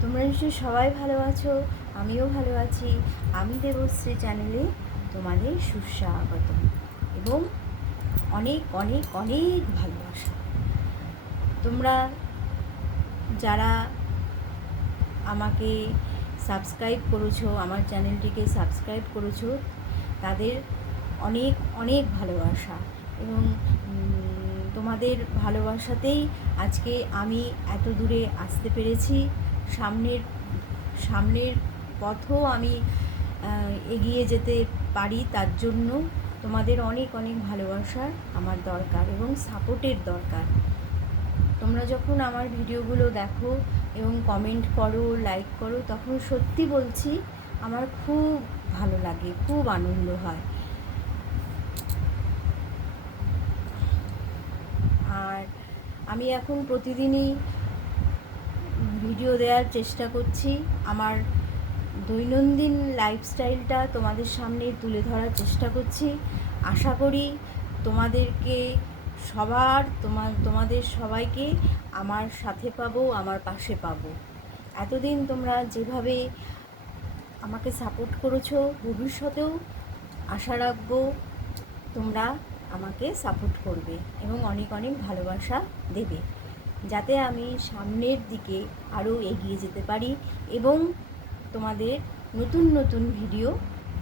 তোমরা নিশ্চয়ই সবাই ভালো আছো, আমিও ভালো আছি। আমি দেবশ্রী চ্যানেলে তোমাদের সুস্বাগত এবং অনেক অনেক অনেক ভালোবাসা। তোমরা যারা আমাকে সাবস্ক্রাইব করেছো, আমার চ্যানেলটিকে সাবস্ক্রাইব করেছো, তাদের অনেক অনেক ভালোবাসা এবং তোমাদের ভালোবাসাতেই আজকে আমি এত দূরে আসতে পেরেছি। সামনের সামনের পথও আমি এগিয়ে যেতে পারি, তার জন্য তোমাদের অনেক অনেক ভালোবাসার আমার দরকার এবং সাপোর্টের দরকার। তোমরা যখন আমার ভিডিওগুলো দেখো এবং কমেন্ট করো, লাইক করো, তখন সত্যি বলছি আমার খুব ভালো লাগে, খুব আনন্দ হয়। আর আমি এখন প্রতিদিনই ভিডিও দেওয়ার চেষ্টা করছি। আমার দৈনন্দিন লাইফস্টাইলটা তোমাদের সামনে তুলে ধরার চেষ্টা করছি। আশা করি তোমাদেরকে তোমাদের সবাইকে আমার সাথে পাবো, আমার পাশে পাবো। এতদিন তোমরা যেভাবে আমাকে সাপোর্ট করেছো, ভবিষ্যতেও আশা রাখবো তোমরা আমাকে সাপোর্ট করবে এবং অনেক অনেক ভালোবাসা দেবে, যাতে আমি সামনের দিকে আরও এগিয়ে যেতে পারি এবং তোমাদের নতুন নতুন ভিডিও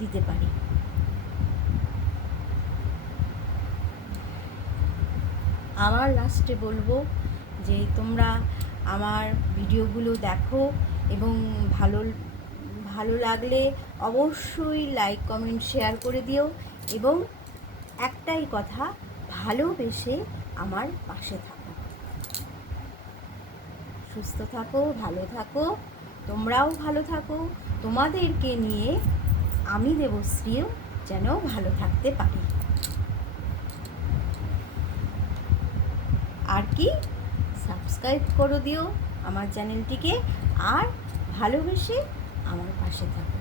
দিতে পারি। আমার লাস্টে বলবো যে তোমরা আমার ভিডিওগুলো দেখো এবং ভালো ভালো লাগলে অবশ্যই লাইক, কমেন্ট, শেয়ার করে দিও এবং একটাই কথা, ভালোবেসে আমার পাশে থাকো। সুস্থ থাকো, ভালো থাকো, তোমরাও ভালো থাকো। তোমাদেরকে নিয়ে আমি দেবশ্রীও যেন ভালো থাকতে পারি। আর কি, সাবস্ক্রাইব করে দিও আমার চ্যানেলটিকে আর ভালোবেসে আমার পাশে থাকো।